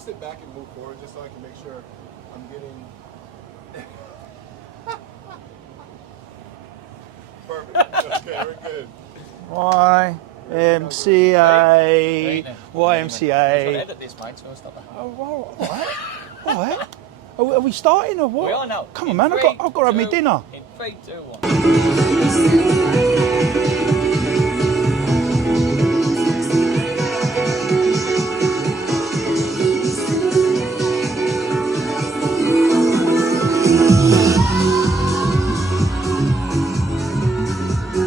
sit back and move forward just so I can make sure I'm getting... Perfect. Okay, we're good. YMCA. YMCA. Edit this, mate, so stop it. Oh, all right. Are we starting or what? We are now. Come on, man. I've got to have my dinner. In 3, 2, 1.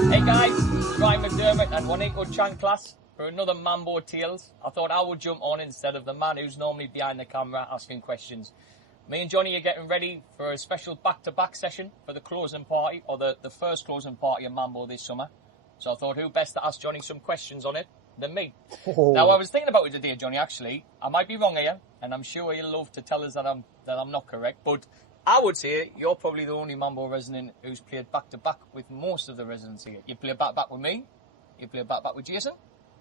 Hey guys, it's Ryan McDermott and Juanito Chanclas for another Mambo Tales. I thought I would jump on instead of the man who's normally behind the camera asking questions. Me and Johnny are getting ready for a special back-to-back session for the closing party, or the first closing party of Mambo this summer. So I thought, who best to ask Johnny some questions on it than me? Oh. Now, I was thinking about it today, Johnny, actually. I might be wrong here, and I'm sure you'll love to tell us that I'm not correct, but I would say you're probably the only Mambo resident who's played back-to-back with most of the residents here. You play back-to-back with me, you play back-to-back with Jason,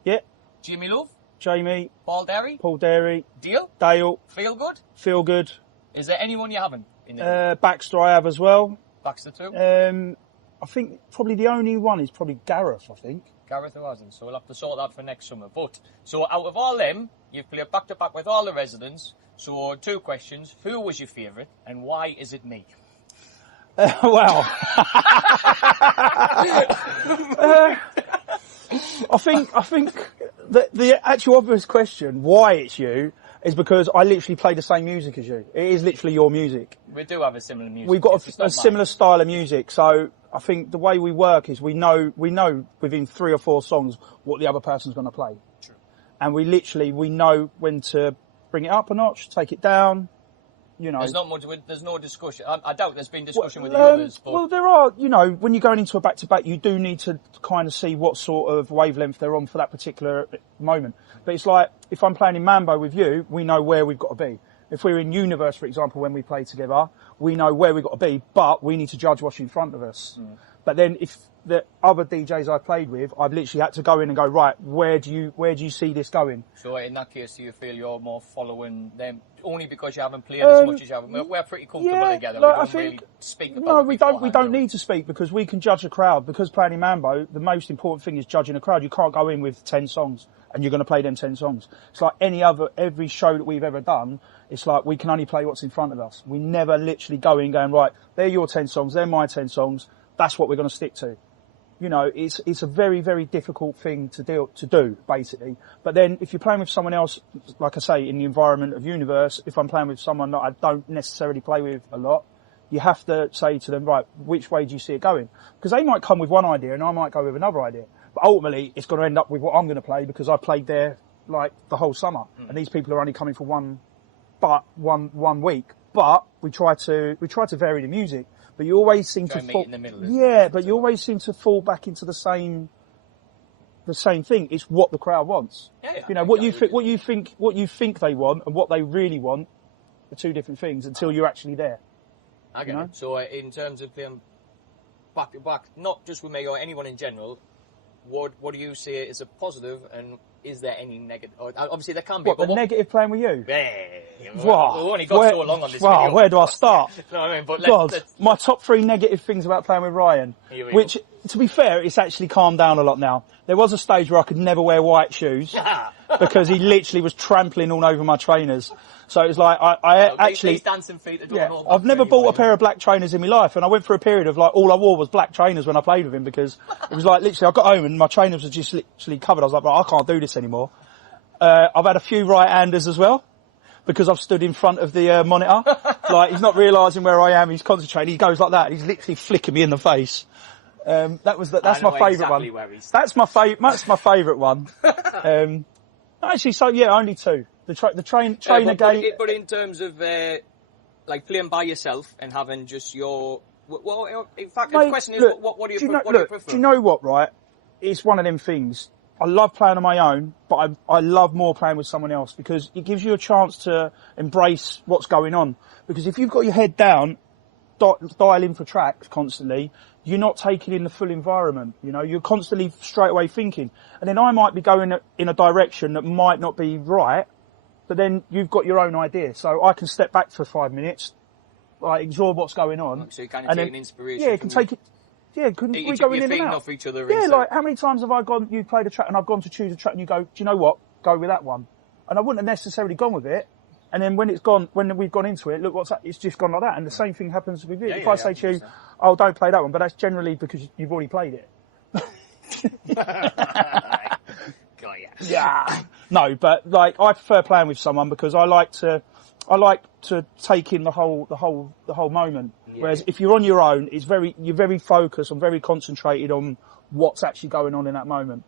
Yeah. Jamie Love, Jamie. Paul Derry, Dale. Feel Good. Feel Good. Is there anyone you haven't in there? Baxter I have as well. Baxter too? I think probably the only one is probably Gareth, I think. Gareth who hasn't, so we'll have to sort that for next summer. But, so out of all them, you've played back-to-back with all the residents. So, 2 questions. Who was your favourite, and why is it me? Well, I think that the actual obvious question, why it's you, is because I literally play the same music as you. It is literally your music. We do have a similar music. We've got a similar style of music, so I think the way we work is we know within 3 or 4 songs what the other person's going to play. True. And we know when to bring it up a notch, take it down. You know, there's no discussion. I doubt there's been discussion with the others. But... Well, there are. You know, when you're going into a back-to-back, you do need to kind of see what sort of wavelength they're on for that particular moment. But it's like, if I'm playing in Mambo with you, we know where we've got to be. If we're in Universe, for example, when we play together, we know where we've got to be, but we need to judge what's in front of us. Mm. But then if the other DJs I played with, I've literally had to go in and go, right, where do you see this going? So in that case, do you feel you're more following them only because you haven't played as much as you have? We're pretty comfortable together. Like, we don't really speak about No, we don't need to speak because we can judge a crowd. Because playing in Mambo, the most important thing is judging a crowd. You can't go in with 10 songs and you're going to play them 10 songs. It's like every show that we've ever done, it's like we can only play what's in front of us. We never literally go in going, right, they're your 10 songs, they're my 10 songs, that's what we're going to stick to. You know, it's a very, very difficult thing to do, basically. But then if you're playing with someone else, like I say, in the environment of Universe, if I'm playing with someone that I don't necessarily play with a lot, you have to say to them, right, which way do you see it going? Because they might come with one idea and I might go with another idea. But ultimately, it's going to end up with what I'm going to play because I played there like the whole summer. Mm. And these people are only coming for one week. But we try to vary the music. But you always seem to fall. But you always seem to fall back into the same thing. It's what the crowd wants. Yeah, you know, what you think they want and what they really want are 2 different things until you're actually there. I get it. So in terms of playing back to back, not just with me or anyone in general, what do you see is a positive, and is there any negative? Obviously, there can be. What, the negative playing with you? We've only got so long on this video. Where do I start? No, I mean, but let's... my top 3 negative things about playing with Ryan, which, to be fair, it's actually calmed down a lot now. There was a stage where I could never wear white shoes because he literally was trampling all over my trainers. So it was like, actually... These dancing feet are doing all I've never bought a pair of black trainers in my life, and I went through a period of like, all I wore was black trainers when I played with him because it was like, literally, I got home and my trainers were just literally covered. I was like, I can't do this anymore. I've had a few right-handers as well because I've stood in front of the monitor. Like, he's not realising where I am, he's concentrating, he goes like that, he's literally flicking me in the face. That's my favourite one. That's my favourite one. Actually, so yeah, only 2. The trainer game. But in terms of like playing by yourself and having just your, well, in fact, the question is, what do you prefer? Do you know what? Right, it's one of them things. I love playing on my own, but I love more playing with someone else because it gives you a chance to embrace what's going on. Because if you've got your head down, dial in for tracks constantly, you're not taking in the full environment. You know, you're constantly straight away thinking. And then I might be going in a direction that might not be right, but then you've got your own idea. So I can step back for 5 minutes, like absorb what's going on. So you kind of take an inspiration. Yeah, you can take it. Yeah, couldn't we go in and out? Off each other. Yeah, like how many times have I gone? You played a track and I've gone to choose a track, and you go, do you know what? Go with that one. And I wouldn't have necessarily gone with it. And then when it's gone, when we've gone into it, look what's that? It's just gone like that. And the same thing happens with you. If I say to you, oh, don't play that one, but that's generally because you've already played it. Got ya. Yeah. No, but like I prefer playing with someone because I like to take in the whole moment. Yeah. Whereas if you're on your own, you're very focused and very concentrated on what's actually going on in that moment.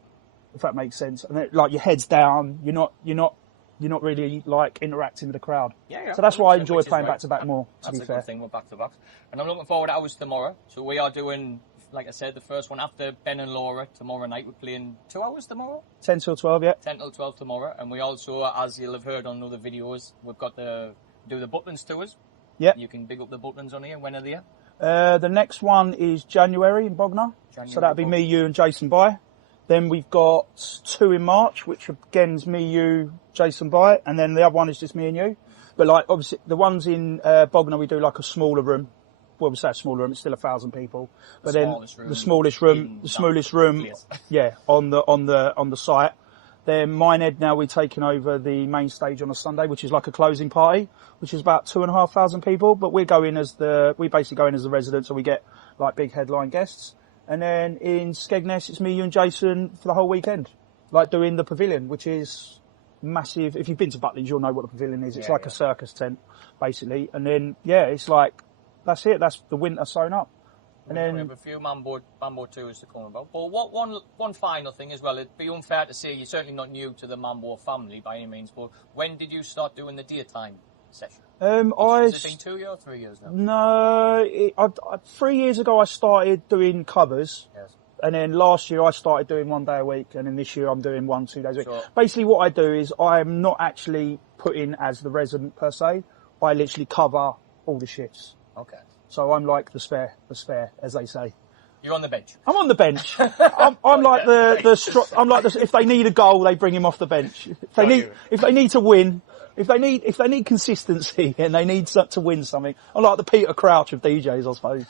If that makes sense. And like your head's down, you're not really like interacting with the crowd. Yeah. So that's why I enjoy playing back to back more. That's a good thing. We're back to back, and I'm looking forward to ours tomorrow. So we are doing, like I said, the first one after Ben and Laura tomorrow night. We're playing 2 hours tomorrow. 10 till 12, yeah. 10 till 12 tomorrow, and we also, as you'll have heard on other videos, we've got do the Butlins tours. Yeah. You can big up the Butlins on here. When are they? The next one is January in Bognor. So that'll be me, you, and Jason By. Then we've got 2 in March, which again is me, you, Jason By, and then the other one is just me and you. But like obviously the ones in Bognor, we do like a smaller room. Well, we say a smaller room, it's still 1,000 people. But then the smallest room, yeah, on the site. Then Minehead now we're taking over the main stage on a Sunday, which is like a closing party, which is about 2,500 people. But we basically go in as the residents, so we get like big headline guests. And then in Skegness, it's me, you and Jason for the whole weekend. Like doing the pavilion, which is massive. If you've been to Butlins, you'll know what the pavilion is. It's like a circus tent, basically. And then, it's like, that's it. That's the winter sewn up. And then we have a few Mambo tours to come about. But one final thing as well, it'd be unfair to say you're certainly not new to the Mambo family by any means, but when did you start doing the daytime session? Has it been 2 years or 3 years now? No, 3 years ago I started doing covers. Yes. And then last year I started doing 1 day a week, and then this year I'm doing 1-2 days a week. Sure. Basically what I do is I'm not actually put in as the resident per se. I literally cover all the shifts. Okay. So I'm like the spare, as they say. You're on the bench. I'm on the bench. I'm like if they need a goal, they bring him off the bench. If they need to win, if they need consistency and they need to win something, I'm like the Peter Crouch of DJs, I suppose.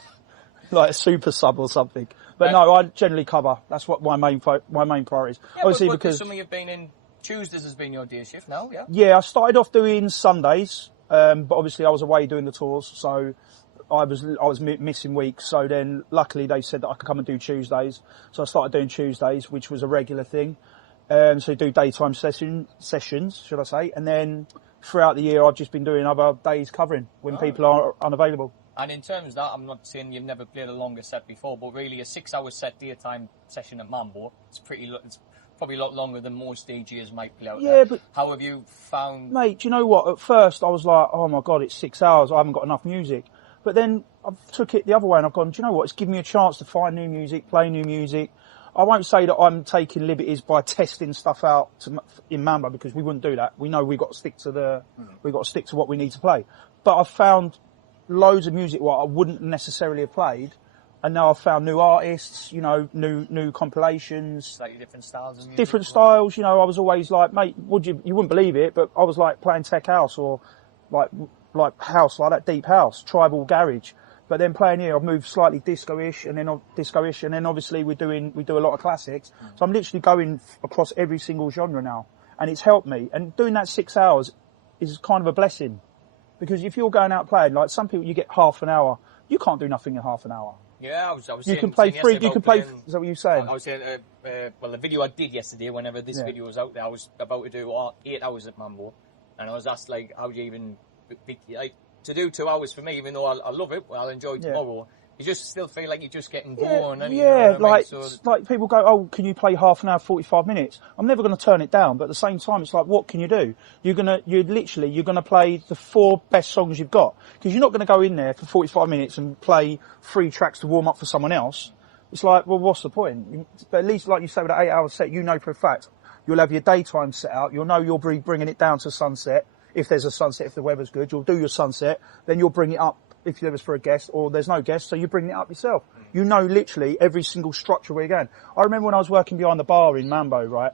Like a super sub or something. But no, I generally cover. That's what my main priority is. Yeah, obviously because some of you've been in Tuesdays has been your day shift now, yeah? Yeah, I started off doing Sundays, but obviously I was away doing the tours, so I was missing weeks. So then luckily they said that I could come and do Tuesdays. So I started doing Tuesdays, which was a regular thing. So do daytime sessions, should I say. And then throughout the year, I've just been doing other days covering when people are unavailable. And in terms of that, I'm not saying you've never played a longer set before, but really a 6-hour set daytime session at Mambo, it's probably a lot longer than most DJs might play out there. But how have you found... Mate, do you know what? At first, I was like, oh my God, it's 6 hours. I haven't got enough music. But then I took it the other way and I've gone, do you know what? It's given me a chance to find new music, play new music. I won't say that I'm taking liberties by testing stuff out in Mambo, because we wouldn't do that. We know we've got to stick to what we need to play. But I've found loads of music what I wouldn't necessarily have played, and now I've found new artists, you know, new compilations, slightly different styles of music. Different styles, you know. I was always like, mate, you wouldn't believe it, but I was like playing tech house or like house, like that deep house, tribal garage. But then playing here, I've moved slightly disco-ish, and then obviously we do a lot of classics. So I'm literally going across every single genre now, and it's helped me. And doing that 6 hours is kind of a blessing, because if you're going out playing, like some people, you get half an hour. You can't do nothing in half an hour. Yeah, I was. You can play free. You can play. Is that what you're saying? I was saying, well, the video I did yesterday, whenever this video was out there, I was about to do 8 hours at Mambo, and I was asked like, how do you even to do 2 hours for me, even though I love it, I'll enjoy tomorrow. You just still feel like you're just getting bored. Like people go, oh, can you play half an hour, 45 minutes? I'm never going to turn it down, but at the same time, it's like, what can you do? You're gonna play the 4 best songs you've got, because you're not going to go in there for 45 minutes and play 3 tracks to warm up for someone else. It's like, well, what's the point? But at least, like you say, with an 8-hour set, you know for a fact you'll have your daytime set out. You'll know you'll be bringing it down to sunset. If there's a sunset, if the weather's good, you'll do your sunset. Then you'll bring it up if there was for a guest, or there's no guest, so you bring it up yourself. You know literally every single structure where you're going. I remember when I was working behind the bar in Mambo, right?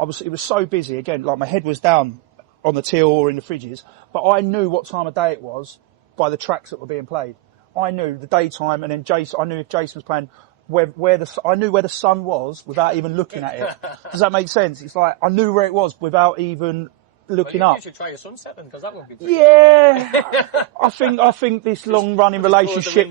It was so busy, again, like my head was down on the till or in the fridges, but I knew what time of day it was by the tracks that were being played. I knew the daytime, and then I knew if Jason was playing I knew where the sun was without even looking at it. Does that make sense? It's like I knew where it was without even looking up. You should try a sunset then, because that would be pretty I think this long-running relationship.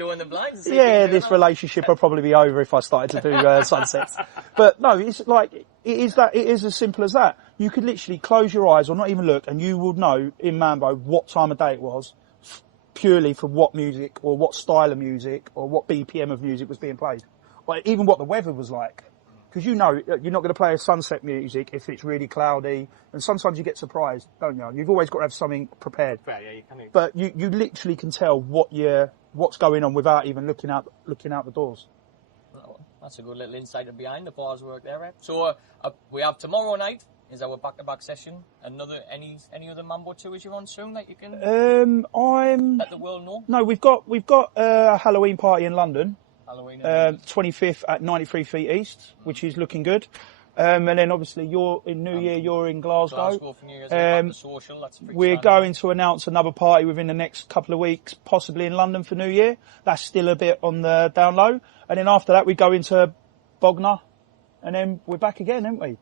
This relationship will probably be over if I started to do sunsets. But no, it's like it is as simple as that. You could literally close your eyes or not even look, and you would know in Mambo what time of day it was, purely for what music or what style of music or what BPM of music was being played. Like even what the weather was like. Because you know you're not going to play a sunset music if it's really cloudy, and sometimes you get surprised, don't you? You've always got to have something prepared. But you literally can tell what's going on without even looking out the doors. Well, that's a good little insight behind the bars work there, right? So we have tomorrow night is our back-to-back session. Any other Mambo tours you're on soon that you can let the world know? No, we've got a Halloween party in London. 25th at 93 Feet East, which is looking good. And then obviously you're in New Year, you're in Glasgow. For New Year's, social, that's we're going to announce another party within the next couple of weeks, possibly in London for New Year. That's still a bit on the down low. And then after that we go into Bognor, and then we're back again, aren't we?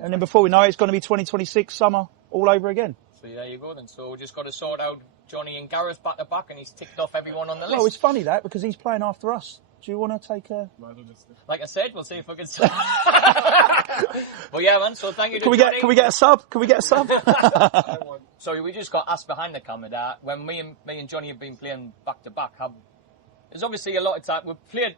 And then before we know it, it's going to be 2026 summer all over again. So there you go then. So we just got to sort out Johnny and Gareth back to back, and he's ticked off everyone on the list. Well, it's funny that, because he's playing after us. Do you want to take a... Like I said, we'll see if we can... Well, yeah, man, so thank you to Johnny. Can we get a sub? Sorry, we just got asked behind the camera that when me and Johnny have been playing back-to-back, there's obviously a lot of time... We've played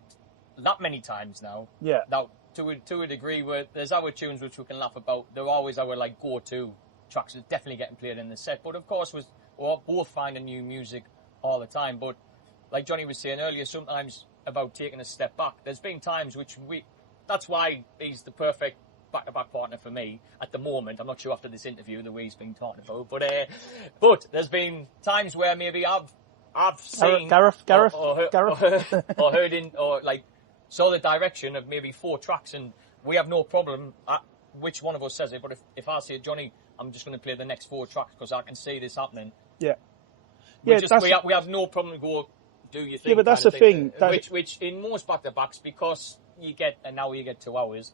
that many times now. Yeah. Now, to a degree, where there's our tunes which we can laugh about. They're always our, like, go-to tracks that definitely getting played in the set. But, of course, we're both finding new music all the time. But, like Johnny was saying earlier, sometimes... about taking a step back. There's been times which that's why he's the perfect back-to-back partner for me at the moment. I'm not sure after this interview the way he's been talking about, but there's been times where maybe I've seen Gareth or heard saw the direction of maybe 4 tracks, and we have no problem which one of us says it. But if I say, Johnny, I'm just going to play the next 4 tracks because I can see this happening. Yeah, we have no problem to go. Do you think? Yeah, but that's the thing. Which in most back-to-backs, because an hour, you get 2 hours,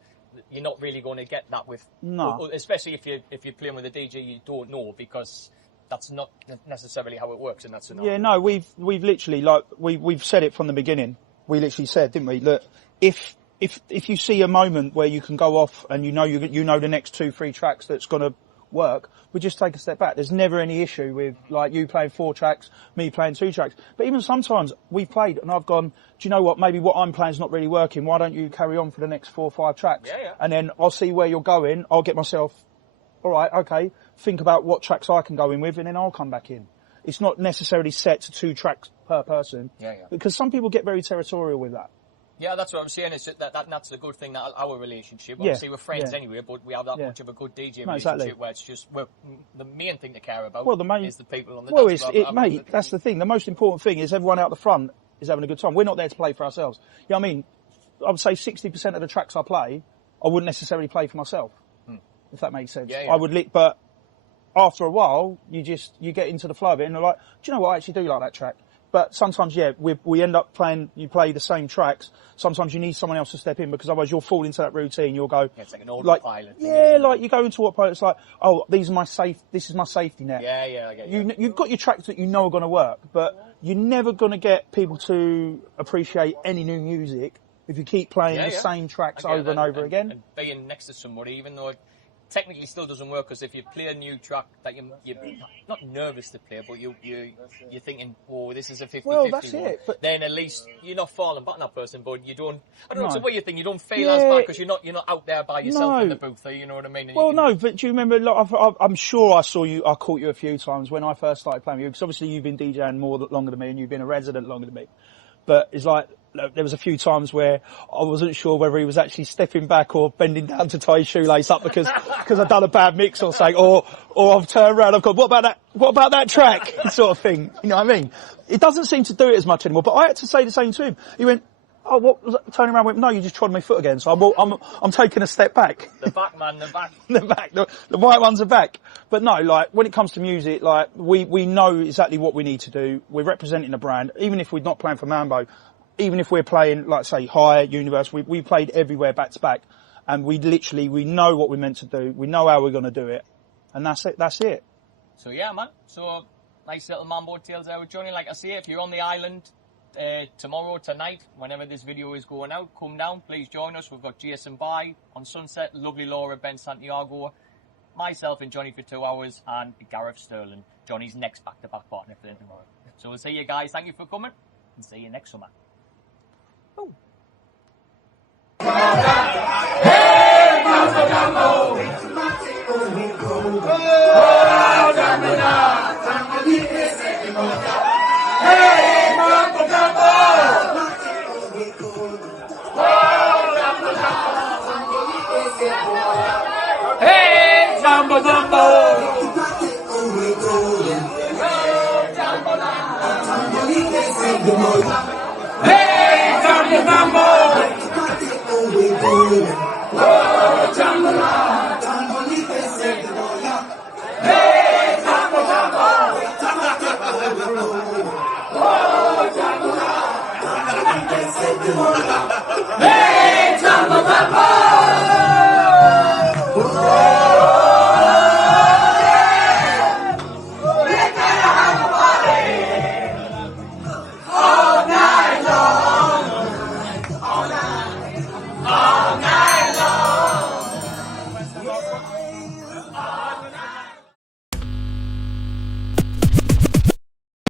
you're not really going to get that with. No. Especially if you're playing with a DJ you don't know, because that's not necessarily how it works in that scenario. Yeah, no, we've literally we've said it from the beginning. We literally said, didn't we? Look, if you see a moment where you can go off and you know the next 2-3 tracks that's going to work, we just take a step back. There's never any issue with like you playing 4 tracks, me playing 2 tracks. But even sometimes we've played and I've gone, do you know what? Maybe what I'm playing is not really working. Why don't you carry on for the next 4 or 5 tracks? Yeah. And then I'll see where you're going. I'll get myself, all right, okay, think about what tracks I can go in with, and then I'll come back in. It's not necessarily set to 2 tracks per person. Yeah. Because some people get very territorial with that. Yeah, that's what I'm saying. It's that's the good thing, that our relationship. Obviously, we're friends anyway, but we have that much of a good DJ relationship where it's just the main thing to care about is the people on the dance floor. Mate, that's the thing. The most important thing is everyone out the front is having a good time. We're not there to play for ourselves. You know what I mean? I would say 60% of the tracks I play, I wouldn't necessarily play for myself, if that makes sense. Yeah. I would but after a while, you get into the flow of it, and you're like, do you know what? I actually do like that track. But sometimes, we end up you play the same tracks. Sometimes you need someone else to step in, because otherwise you'll fall into that routine. You'll go... Yeah, it's like an autopilot. Like you go into autopilot, it's like, oh, this is my safety net. Yeah, I get you. You've got your tracks that you know are going to work, but you're never going to get people to appreciate any new music if you keep playing the same tracks over and over again. And being next to somebody, even though... technically still doesn't work, because if you play a new track that you're not nervous to play, but you're thinking, oh, this is a 50-50 well, that's one, it. Then at least you're not falling back on that person, but you don't. I don't know. It's a weird thing. You don't feel as bad because you're not out there by yourself in the booth. You know what I mean? And well, no, but do you remember? I'm sure I caught you a few times when I first started playing with you, because obviously you've been DJing longer than me, and you've been a resident longer than me. But it's like, there was a few times where I wasn't sure whether he was actually stepping back or bending down to tie his shoelace up because I'd done a bad mix or something, or I've turned around, I've gone, what about that track? Sort of thing. You know what I mean? It doesn't seem to do it as much anymore, but I had to say the same to him. He went, Oh, what was that? Turning around with, no, you just trod my foot again. So I'm taking a step back. The back, man, the back. The back, the white ones are back. But no, like, when it comes to music, like, we know exactly what we need to do. We're representing a brand, even if we're not playing for Mambo, even if we're playing, like, say, High, Universe, we played everywhere back to back. And we know what we're meant to do. We know how we're going to do it. And that's it. So yeah, man. So, nice little Mambo Tales there with Johnny. Like I say, if you're on the island, tomorrow, tonight, whenever this video is going out, come down, please join us. We've got Jason Bai on Sunset, lovely Laura, Ben Santiago, myself and Johnny for 2 hours, and Gareth Sterling, Johnny's next back-to-back partner for tomorrow. So we'll see you guys. Thank you for coming, and see you next summer. Oh. Hey, Mambo Jambo! Oh, Jambo! Hey, Mambo Jambo! Hey, Mambo Jambo! Hey, Jambo Jambo! Oh, Jambo! Hey, Jambo Jambo! Oh, Jambo! Hey!